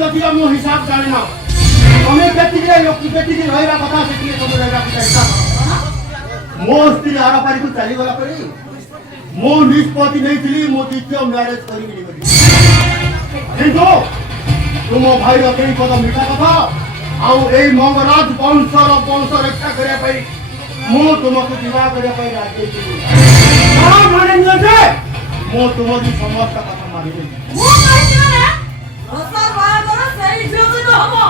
जदियो मो हिसाब जाने ना तमे केतिके लोक केतिके रहइबा कथा सेतिके सब रहइबा कथा मो स्त्री आरा पारी को चली गला परी मो निष्पत्ति नहीं थी मो द्वितीय मैरिज करी किंतु तुम भाई रखी पद मिठा कथा आउ ए मंगराज वंश रक्षा करे पई मो तुमको विवाह करे पई राजी छी हां माने जे मो तुमरी समस्त कथा मानि मो कहछि ना रसा बाय करो सही जोग न हबो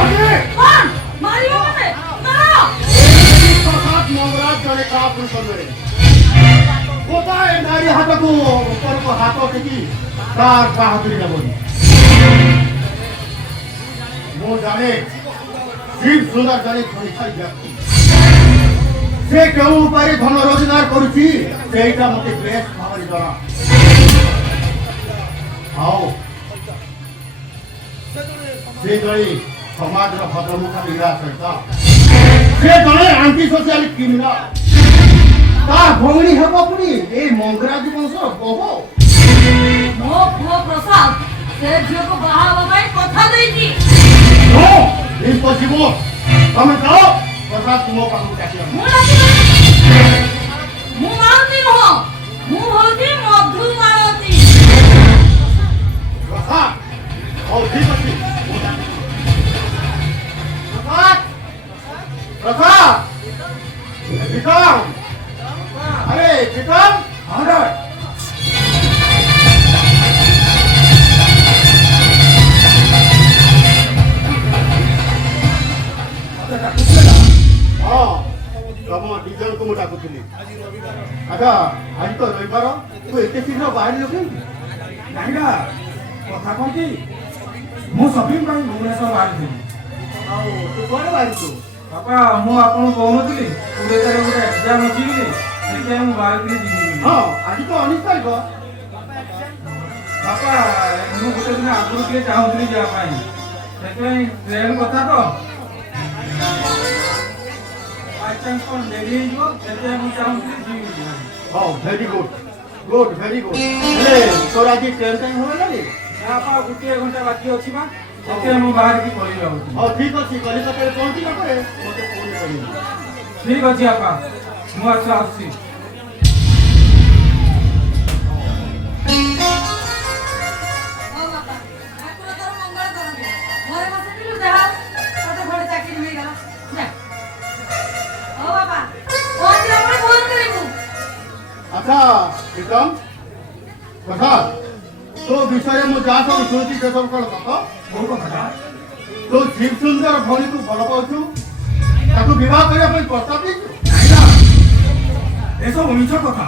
आगे कौन मारियो मने करो साथ मंगराज चले का पुरुष करे होता है नारी हाथ को ऊपर को हाथों टेकी तार बहादुरी न बोली मो जाने जीव सुंदर जाने खनिछाई व्यक्ति से केउ उपाय धन रोजगार करूची सेटा मते बेस्ट भावरी जरा आओ से गई समाज रो भद्रमुखा विराट करता से जने एंटी सोशल क्रिमिनल ता भंगड़ी हेबो पुनी ए मंगराज वंश बहो मो भो प्रसाद से झियो को बाहा बाई कथा देई नो इम्पॉसिबल तमे कहो प्रसाद तुमो पाखु काटियो मु मानती न मु होती मधु मानती प्रसाद और ठीक अछि प्रसाद विक्रम अरे विक्रम आदर तम डिजन को मुझे डाकुली अच्छा आज तो रविवार तू एत शीघ्र बाहर लोक ना कथा कौन कि मु शॉपिंग भुवनेश्वर बाहर थी तू कौन बाहर तू बापा मु आपन कहनथि 20 तारिख गोटे एग्जाम अछि कि सेके मु बाहर थी हां आज तो 19 तारिख बापा मु गोटे दिन आगु के चाहूथि जा पाई सेके ट्रेन कथा तो आई थिंक कोन लेडी जो सेके मु चाहूथि जी हां वेरी गुड वेरी गुड ए तोरा जी ट्रेन टाइम हो गेली आपा गुटे घंटा बाकी अछि बा ओके मु बाहर की पड़ी रहू हां ठीक अछि कलिकता रे पहुंची न करे मते फोन करी ठीक अछि आपा मु अच्छा आसी ओ बाबा ठाकुर तोर मंगल करन मोरे बसे दिलु देहा तते घरे चाकरी होई गला जा ओ बाबा फोन रे मोरे फोन करिबू अच्छा विक्रम प्रसाद तो विषय मु जा सब सुनती के सब कल कत बहुत कथा तो जीव सुंदर भणी को भल पाउछु ताको विवाह करिया पई प्रस्ताव दिछु नाही ना एसो मिछ कथा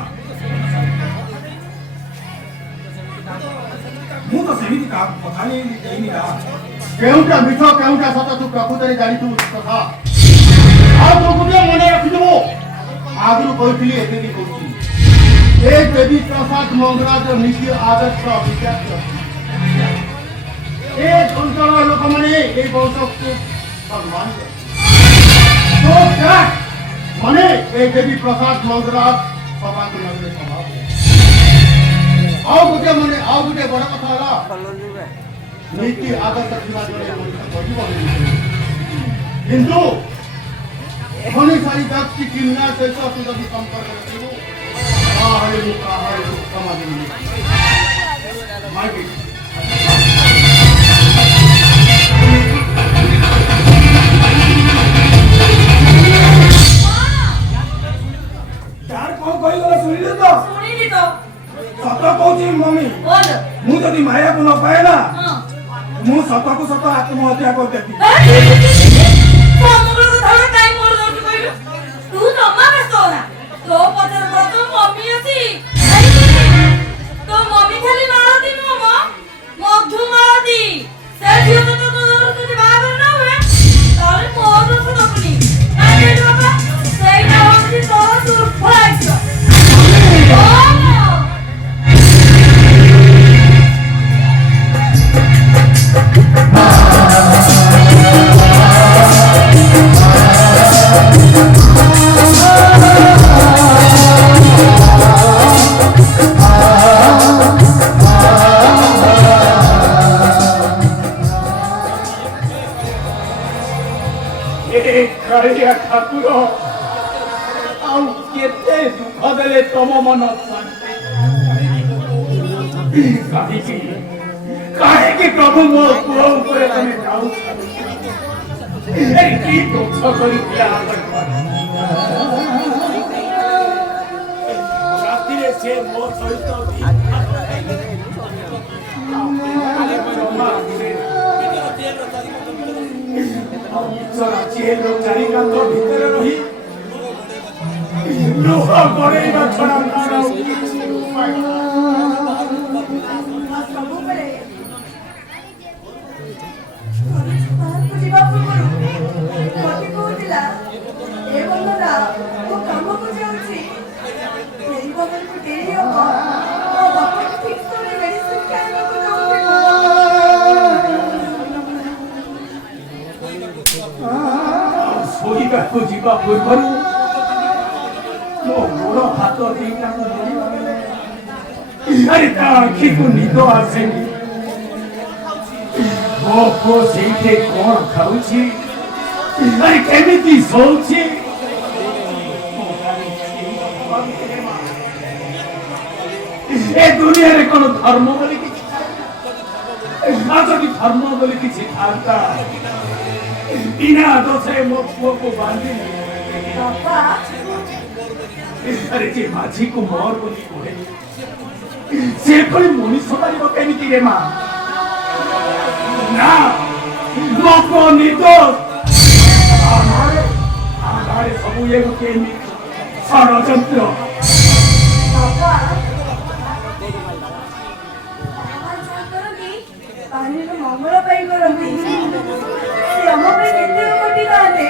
मु तो सेमिति का कथा नै देइनी रा केउटा मिछ केउटा सत तू प्रकृति जानि तू कथा आ तो गुटे मने रखि देबो आगु कहथिली एते भी कहछि एक देवी प्रसाद मंगराज नीति आदर्श विचार एक अंचल लोक माने ए वंश को सम्मान दे तो क्या माने एक देवी प्रसाद मंगराज सभा को नगरे सभा आओ गुटे बड़ कथा ला नीति आदर्श विचार किंतु होने सारी व्यक्ति किन्ना से तो जब संपर्क रखिबो हरे समाज में मार्केट यार कौन कोई गला सुनी तो सत कहूची मम्मी मु जदि माया को न पाए ना मु सत को सत आत्महत्या कर देती तो पतर तो मम्मी अछि तो मम्मी खाली मारती नो मधु मारती से झियो तो बाहर ना हुए तारे मोर तो नकली आगे बाबा सही ना होती तो दुर्भाग्य ओ ठाकुर आउ केते दुख देले तम मन शांति काहे प्रभु मो पुआ ऊपर तमे जाऊ की दोष करी दिया राति रे से मो सहित जेल चारिकांत भितर रही लोह गड़ेवा छड़ा तार ଶୋଇବାକୁ ଯିବା ପୂର୍ବରୁ ମୋ ଗୋଡ଼ ହାତ ଦିଟାକୁ ଆରେ ତା ଆଖିକୁ ନିଦ ଆସେନି ମୋ ପୁଅ ସେଇଠି କଣ ଖାଉଛି ଆରେ କେମିତି ଶୋଉଛି ଏ ଦୁନିଆରେ କଣ ଧର୍ମ ବୋଲି କିଛି ଯଦି ଧର୍ମ ବୋଲି କିଛି ଥାନ୍ତା बिना दोषे मो पुओ को बांधी अरे जे माझी को मोर बोली कोहे से कोई मनुष्य मारिबो केमिति रे मां ना मो को निर्दोष आधारे सब ये केमि षड़यंत्र मंगल पाई करती हम पे केते कोटी गाने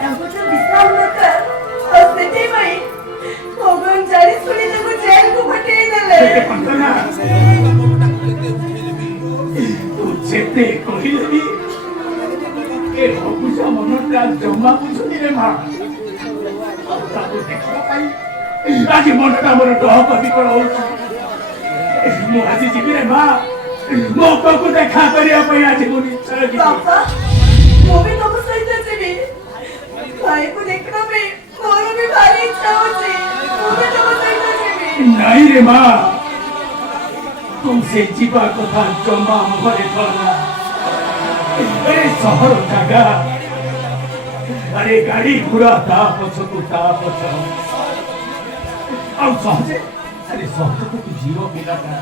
हमको जो विश्राम दरकार और सेते भाई भगवान जारी सुनी तो जेल को फटेई देले तू जेते कहिलेबी ए भकुजा मनटा जम्मा बुझुनी रे मां ताको देखो पाई आज मनटा मोर डह कभी कर होछ मु आज जीवी रे मां मो को देखा करिया पई आज मु निश्चय की पापा वो भी तुम सहित जीवी भाई को देखना पे मोर भी भारी इच्छा होची वो भी तुम सहित जीवी नहीं रे मां तुमसे जीवा कथा जमा मुहरे थरना अरे शहर जागा अरे गाड़ी घोड़ा ता पछकु ता पछ और सहजे अरे सहजे तो तू जीरो मिलाता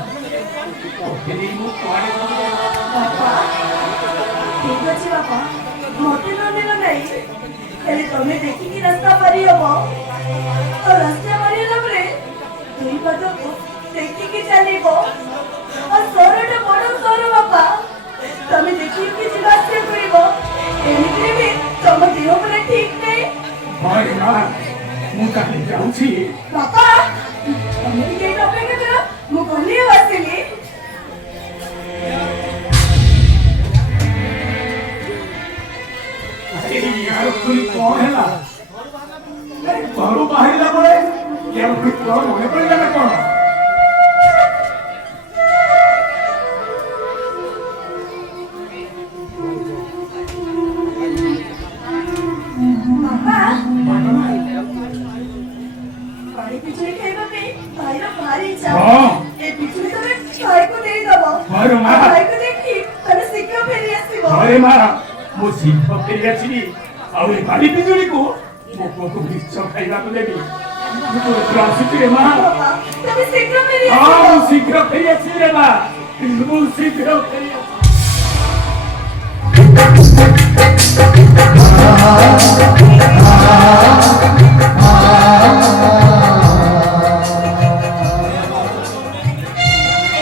ओके मु कुआडे पापा ठीक अछि बापा मोते न देना नहीं खाली तमे देखि कि रास्ता पारी हबो और रास्ता पारी होला परे दुई पाद को देखि कि चलीबो और सोरटा बड़ सोर बापा तमे देखि कि जिबा से करिबो एमिति भी तम देह पर ठीक नहीं भाई ना मु काहे जाउछी बापा तमे के अपेक्षा करो मु गली आसिली यार कोई कौन है ना अरे घरों बाहर ना पड़े यार कोई कौन होने पड़ेगा ना कौन पानी पीछे खाइबा पे भाई रा भारी इच्छा हां ए पीछे तमे भाई को दे दबो भाई को देखि तने शीघ्र फेरी आसीबो अरे मां मो शीघ्र फेरी आसीबी और ए बाली बिजुली को मो को बिच्छो खाइबा को देबी तो रासिती रे मां तमे शीघ्र फेरी हां मो शीघ्र फेरी आसी रे मां मो शीघ्र फेरी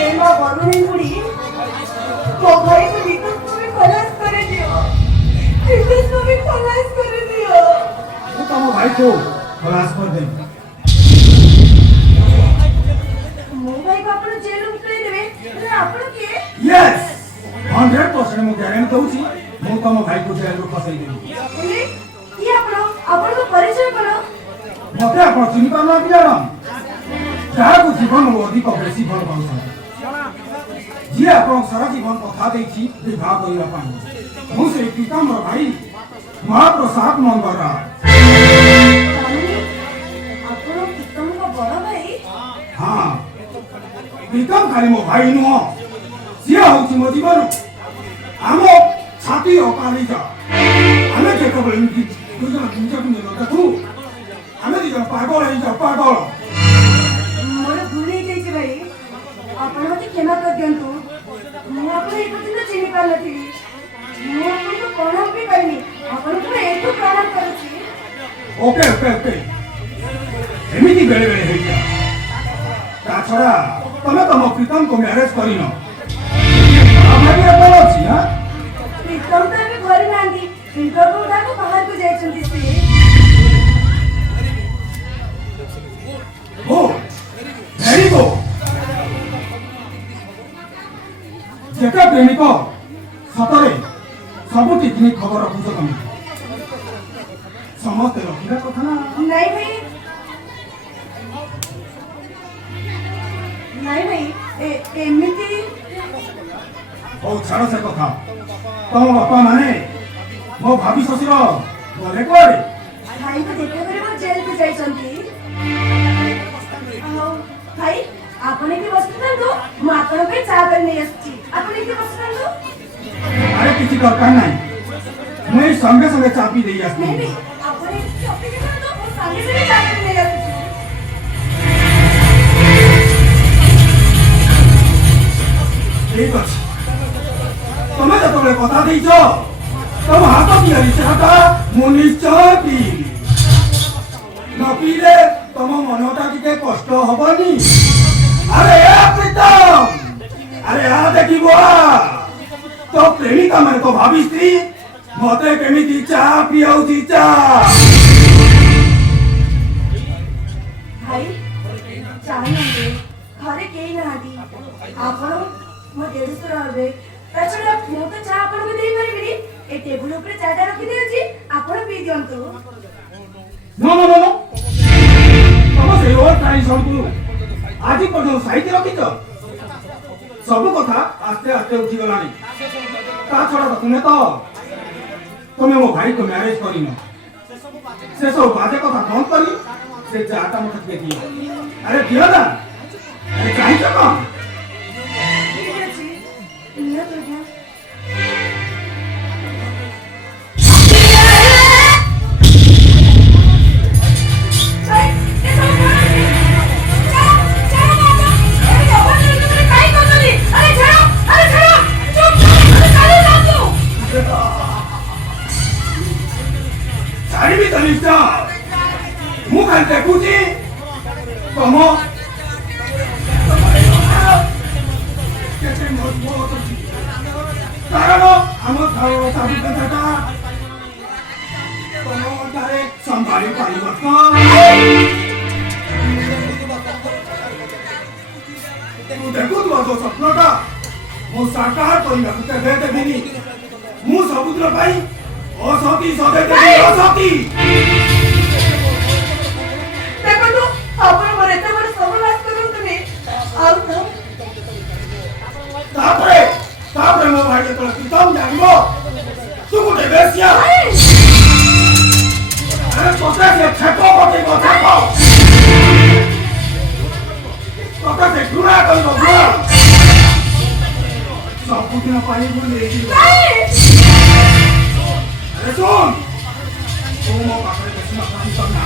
एमा बरुनी बुढ़ी को भाई को निकल को भी खलास करे दियो निकल को भी खलास करे दियो वो तम भाई को खलास कर दे मो भाई को अपन जेल उतरे देबे अरे अपन के यस 100% मु गारंटी दउछी मु तम भाई को जेल रो फसई देबी बोले ये अपन को परिचय करो मते आपण चिनि पाना दियाम ଯାହାକୁ ଜୀବନ ଅଧିକ ବେଶୀ ଭଲ ପାଉଛନ୍ତି ଯିଏ ଆପଣଙ୍କ ସାରା ଜୀବନ କଥା ଦେଇଛି ବିବାହ କରିବା ପାଇଁ ମୁଁ ସେଇ ପିତାମ୍ବର ଭାଇ ମହାପ୍ରସାଦ ମଙ୍ଗରାଜ। ତାମାନେ ଆପଣ ପ୍ରୀତମଙ୍କ ବଡ଼ ଭାଇ? ହଁ, ପ୍ରୀତମ ଖାଲି ମୋ ଭାଇ ନୁହଁ, ସିଏ ହଉଛି ମୋ ଜୀବନ, ଆମ ଛାତି ଅକାଳିଜା। ଆମେ କେତେବେଳେ ଏମିତି ଦୁଇ ଜଣ ନିଜକୁ ନିଜ ଦେଖୁ, ଆମେ ଦି ଜଣ ପାଗଳ ହେଇଯାଉ, ପାଗଳ। ମୋର ଭୁଲ ହେଇଯାଇଛି ଭାଇ, ଆପଣ ମୋତେ କ୍ଷମା କରିଦିଅନ୍ତୁ। ମୁଁ ଆପଣ ଏ ପର୍ଯ୍ୟନ୍ତ ଚିହ୍ନି ପାରିନଥିଲି। ମୁଁ ଆପଣଙ୍କୁ ପ୍ରଣାମ ବି କରିନି, ଆପଣଙ୍କୁ ମୁଁ ଏଠୁ ପ୍ରଣାମ କରୁଛି। ଓକେ ଓକେ ଓକେ, ଏମିତି ବେଳେ ବେଳେ ହେଇଯାଏ। ତା ଛଡ଼ା ତମେ ତମ ପ୍ରୀତମକୁ ମ୍ୟାରେଜ କରିନ, ଭାବିବା କଣ ଅଛି? ହଁ, ପ୍ରୀତମ ତ ଏବେ ଘରେ ନାହାନ୍ତି, ଇଣ୍ଟରଭ୍ୟୁ ଉଠାକୁ ବାହାରକୁ ଯାଇଛନ୍ତି ସିଏ। Good, very good. ଯେତେ ପ୍ରେମିକ ସତରେ ସବୁ ଟିକନିକ ଖବର ରଖୁଛ ତମେ, ସମସ୍ତେ ରଖିବା କଥା ନା। ନାଇଁ ଭାଇ, ନାଇଁ ଭାଇ, ଏମିତି ହଉ ଛାଡ଼ ସେ କଥା। ତମ ବାପା ମାନେ ମୋ ଭାବି ଶ୍ୱଶୁର ଗଲେ କୁଆଡ଼େ? ଭାଇଙ୍କୁ ଦେଖା କରିବାକୁ ଜେଲକୁ ଯାଇଛନ୍ତି। ଆଉ ଭାଇ ଆପଣ ଏଠି ବସିଥାନ୍ତୁ, ମୁଁ ଆପଣଙ୍କ ପାଇଁ ଚା କରି ନେଇ ଆସିଛି। ଆପଣ ଏଠି ବସିଥାନ୍ତୁ। ଆରେ କିଛି ଦରକାର ନାହିଁ, ମୁଁ ଏଇ ସଙ୍ଗେ ସଙ୍ଗେ ଚାପି ଦେଇ ନାଇଁ ଆସିଥିଲି। ଭାଇ, ଆପଣ ଏଠି ଅପେକ୍ଷା କରନ୍ତୁ, ମୁଁ ସାଙ୍ଗେ ସାଙ୍ଗେ ଚା କରି ନେଇ ଆସୁଛି। ଠିକ ଅଛି, ତମେ ଯେତେବେଳେ କଥା ଦେଇଛ ତମ ହାତ ତିଆରି ଚାଟା ମୁଁ ନିଶ୍ଚୟ ପିଇବି। ନ ପିଇଲେ ତମ ମନଟା ଟିକେ କଷ୍ଟ ହବନି? ଆରେ ଏ ପ୍ରୀତମ, ଆରେ ଆ ଦେଖିବ, ତୋ ପ୍ରେମିକା ମାନେ ତ ଭାବି ସ୍ତ୍ରୀ ମତେ କେମିତି ଚା ପିଆଉଛି ଚା। ଭାଇ ଚା ନିଅନ୍ତୁ, ଘରେ କେହି ନାହାନ୍ତି, ଆପଣ ମୋ ଦେଢ଼ଶୁର ହେବେ। ତାଛଡ଼ା ମୁଁ ତ ଚା ଆପଣଙ୍କୁ ଦେଇପାରିବିନି, ଏ ଟେବୁଲ ଉପରେ ଚାଟା ରଖିଦେଉଛି, ଆପଣ ପିଇ ଦିଅନ୍ତୁ। नो नो नो नो, ତମ ସେଇ ଓଲ୍ଡ ଟ୍ରାଡିସନକୁ ଆଜି ପର୍ଯ୍ୟନ୍ତ ସାଇତି ରଖିଛ? ସବୁ କଥା ଆସ୍ତେ ଆସ୍ତେ ଉଠିଗଲାଣି। ତା ଛଡ଼ା ତୁମେ ତମେ ମୋ ଭାଇକୁ ମ୍ୟାରେଜ କରିନ। ସେ ସବୁ ବାଜେ କଥା ବନ୍ଦ କରି ସେ ଚାଟା ମତେ ଟିକେ ଦିଅ। ଆରେ ଦିଅ ନା, ଆରେ ଚାହିଁଛ କଣ? ଠିକ୍ ଅଛି, ନିଅନ୍ତୁ ଆଜ୍ଞା। ଭାଇ, ଏସବୁ କଣ ଅଛି? ଛାଡ଼ ବାବା, ଏମିତି ଅଭଦ୍ର ଲୋକମାନେ କାହିଁ କରୁଛନ୍ତି? ଆରେ ଛାଡ଼, ଚୁପ୍, ଆରେ ଚାଲି ଯାଆନ୍ତୁ। ଛାଡ଼ିବି ତ ନିଶ୍ଚୟ। ମୁଁ ଖାଲି ଦେଖୁଛି ତମ କେତେ ମଜବୁତ ଅଛି। କାରଣ ଆମ ଘରର ଚାବିକାଠିଟା ତମ ଅଣ୍ଟାରେ ସମ୍ଭାଳି ପାରିବ ତ? ତୁ ଦେଖୁଥିବ ତୋ ସ୍ୱପ୍ନଟା ମୁଁ ସାକାର କରିବାକୁ କେବେ ଦେବିନି। ମୁଁ ସବୁଦିନ ପାଇଁ ଅସତୀ ସଦେଇ ଦେବି, ଅସତୀ। ଦେଖନ୍ତୁ, ଆପଣ ମୋର ଏତେ ବଡ଼ ସର୍ବନାଶ କରନ୍ତୁନି। ଆଉ ତାପରେ ମୋ ଭାଇ ଯେତେବେଳେ ପ୍ରୀତମ ଜାଣିବ ତୁ ଗୋଟେ ବେଶ୍ୟା, ଆରେ ତୋତେ ସେ ଛେପ ପକେଇବ, ଛେପ। ତୋତେ ସେ ଘୃଣା କରିବ, ଘୃଣା। ସବୁଦିନ ପାଇଁ ଭୁଲି ହେଇଯିବ। ଆରେ ଶୁଣ, ତୁ ମୋ ପାଖରେ ବେଶୀ ମାତ୍ର ନା,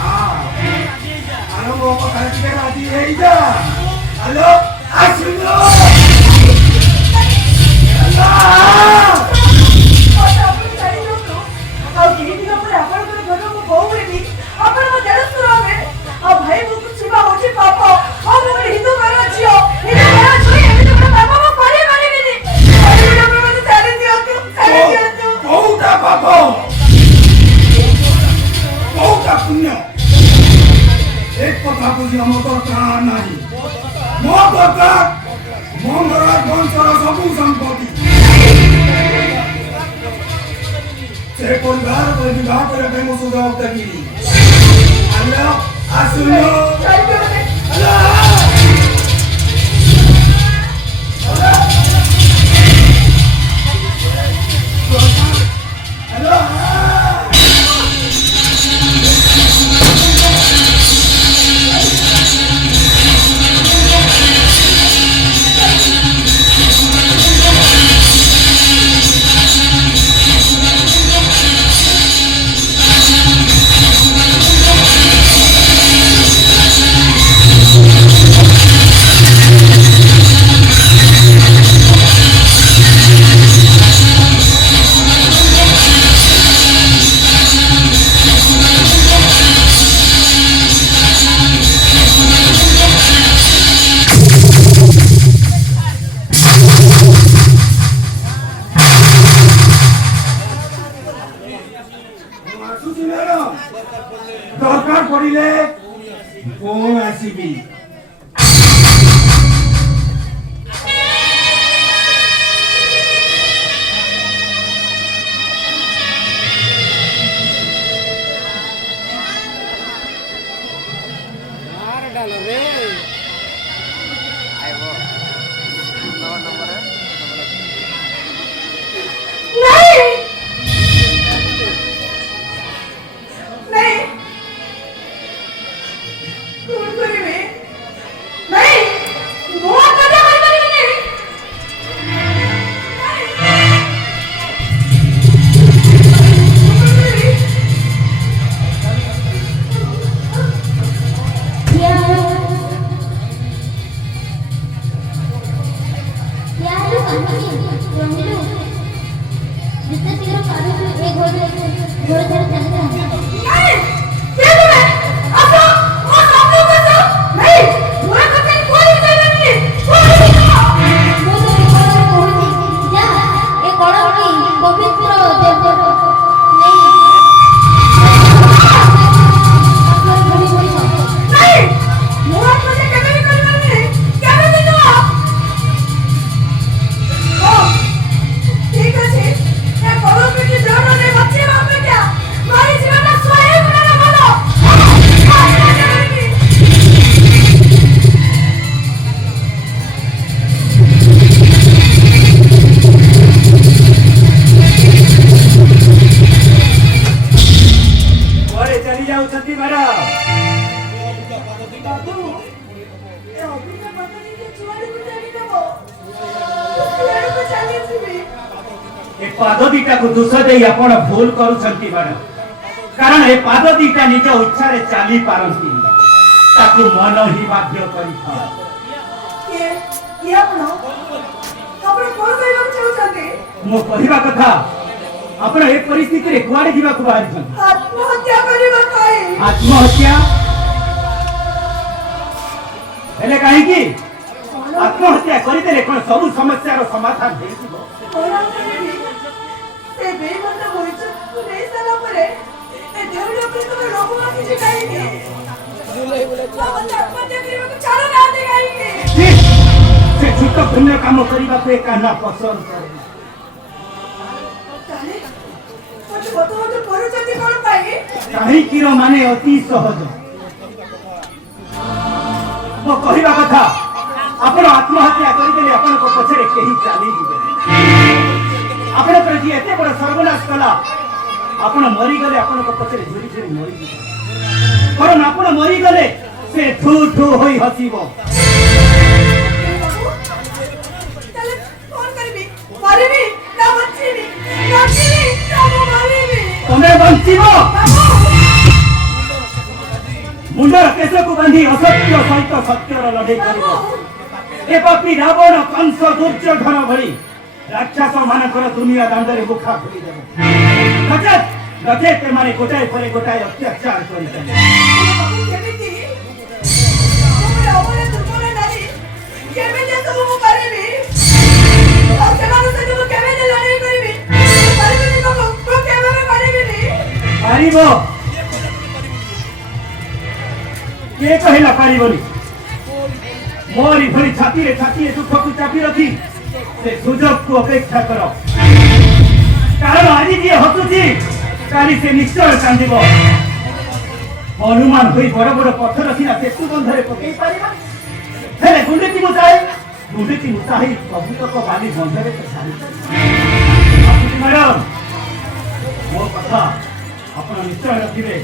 ଆଲୋ ମୋ କଥାରେ ଟିକେ ରାଜି ହେଇଯା। ଆଲୋ ଆସିଲ, ଆପଣ ଜାଣିଦିଅନ୍ତୁ, ଆଉ କେହି ଦିନ ପରେ ଆପଣଙ୍କର ଘର ମୁଁ ବୋହୂ ହେବି, ଆପଣ ମୋ ଦେଢ଼ଶୁର ହେବେ। ଆଉ ଭାଇ ବୋହୂକୁ ଛୁଆ ହଉଛି ପାପ। ଆଉ ମୁଁ ଗୋଟେ ହିନ୍ଦୁ ଘର ଝିଅ, ଏମିତି ଗୋଟେ ପାପ ମୁଁ କରିପାରିବିନି। ଆପଣ ମୋତେ ଛାଡ଼ି ଦିଅନ୍ତୁ, ଛାଡ଼ି ଦିଅନ୍ତୁ। କୋଉଟା ପାପ କୋଉଟା ପୁଣ୍ୟ ଏକ କଥା ବୁଝିବା ମୋ ଦରକାର ନାହିଁ। ମୋ ଦରକାର ମଙ୍ଗରାଜ ବଂଶର ସବୁ ସମ୍ପତ୍ତି। ସେ ପରିବାର କରି ବିବାହ କରିବା ପାଇଁ ମୁଁ ସୁଯୋଗ ଦେବିନି। ଆଲୋ ଆସୁନ, ଛାଡ଼ି ଦିଅନ୍ତୁ। ଆଲୋ दरकार पड़िले कौन आसीबी नहीं नहीं कौन करिबे नहीं मो कजा कर परिबे पाद दीटा को दोष दे आपण भूल करूछंती मैडम कारण ए पाद दीटा निज इच्छा रे चाली पारंती ताकू मन ही बाध्य करी था ये आपण कोन कहबा चाहते मो कहबा कथा आपण ए परिस्थिति रे कुआडे जीवा को बाहर छन आत्महत्या करबा काई आत्महत्या हेले काहे की आत्महत्या करी देले कोन सब समस्या रो समाधान हेई से बेमंद होइछ तू नै साला परे ए देउलो के तो लोग आसी जे काई के बाबा आत्महत्या करबा को चालो ना दे काई के से छुट पुण्य काम करिबा पे काना पसंद करे ताले मत बतो करूछती कोन पाई काहे की रो माने अति सहज मो कहबा कथा आपण आत्महत्या करि देले आपण को पछरे केही चाली दिबे आपण पर जी एते बड़ सर्वनाश कला आपण मरी गले आपण को पछरे झुरी झुरी मरी दिबे कारण आपण मरी गले से ठू ठू होई हसीबो ताले कोन करबी मरबी ना बचीबी ना मरबी तमे बंचिबो मुंडर केस को बांधी असत्य सहित सत्यर लड़ाई करिबो ए पापी रावण कंस दुर्योधन भली राक्षस मानकर दुनिया दांडरे मुखा खोली देबो गजे ते माने गोटाए परे गोटाए अत्याचार करि बाबू केमिति तोरे ओरे तुमरे नारी केमिति सब मु करबी और केमानो से मु केमिति लड़ाई करबी करबी को केमानो करबी नी पारिबो के कहला पारिबोनी मोरी भरी छाती रे दुख को चापी रखी से सुजोग को अपेक्षा करो कारण आज जी हसुची काली से निश्चय कांदिबो अनुमान होई बड़ बड़ पत्थर सिना सेतु बंधरे पकई पारिबा हेले गुंडीची मुचाही प्रभु को बाली बंधरे तो सारी मैडम मो कथा आपण निश्चय रखिबे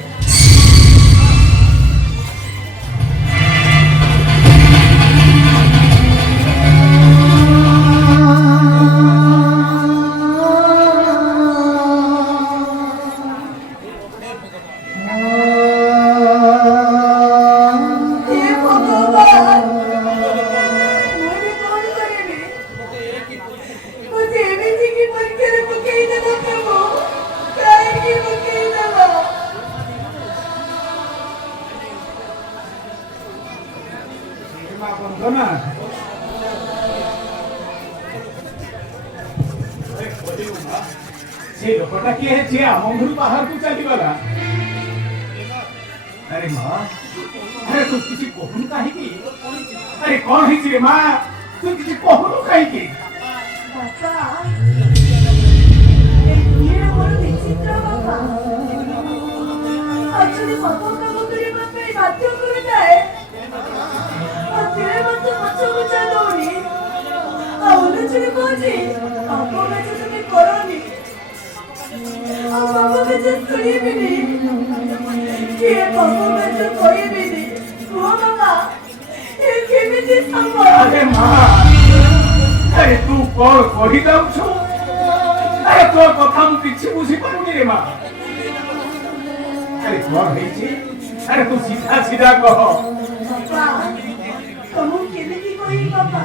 से लोकटा किए जे आम घर बाहर को चली गला अरे माँ अरे तू किसी कहून कहीं अरे कौन है रे माँ तू किसी कहून कहीं ବାପା ଏ ଦୁନିଆରେ ବଡ଼ ବିଚିତ୍ର ବାପା ଆକ୍ଚୁଆଲି ବାପା କାମ କରିବା ପାଇଁ ବାଧ୍ୟ କରୁଥାଏ ଆଉ ତେଳେ ମଧ୍ୟ ପଛକୁ ଚାଲଉନି ଆଉ ଅନୁଚୁରି କହୁଛି ପାପ କାଜ ତୁମେ କରନି ଆଉ ପାପ କାଜ ଶୁଣିବିନି କିଏ ପାପ କାଜ କହିବିନି କୁହ ବାପା ଏ କେମିତି ସମ୍ଭବ अरे माँ अरे तू कौन कही जाऊछु अरे तो कथा मु किछि बुझी पारुनी रे माँ अरे कौन है अरे तू सीधा सीधा कह ବାପା ତମକୁ କେମିତି କହିବି ବାପା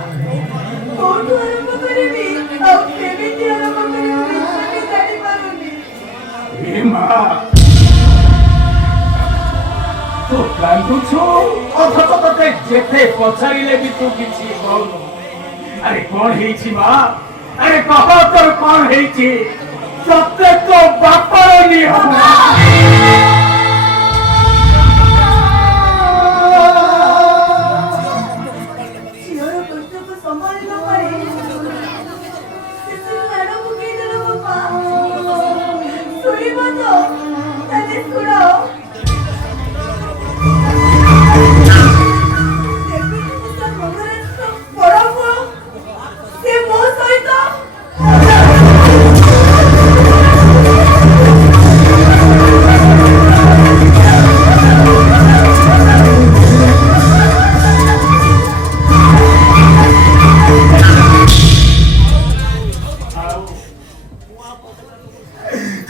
କୋଉଠୁ ଆରମ୍ଭ କରିବି ଆଉ କେମିତି ଆରମ୍ଭ କରିବି ମୁଁ ଜାଣିପାରୁନି ए माँ तू कांदुछु अथच तते जेते पछारिले भी तू किछि कहनु अरे कौन है माँ अरे कह तोर कौन है सत्य तो बापर नियम ଝିଅର କଷ୍ଟକୁ ସମ୍ଭାଳି ନ ପାରି ଶେଷରେ ଗାଡ଼ ପକେଇଦେଲ ବାପା ଶୁଣିବ ତ ତାହେଲେ ଶୁଣ ଦେବୀଙ୍କ ମଙ୍ଗରାଜଙ୍କ ବଡ଼ ପୁଅ ସେ ମୋ ସହିତ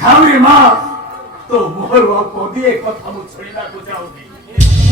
ଥାଉ ରେ ମା ତୋ ମୁହଁରୁ ଆଉ ପଦିଏ କଥା ମୁଁ ଶୁଣିବାକୁ ଚାହୁଁନି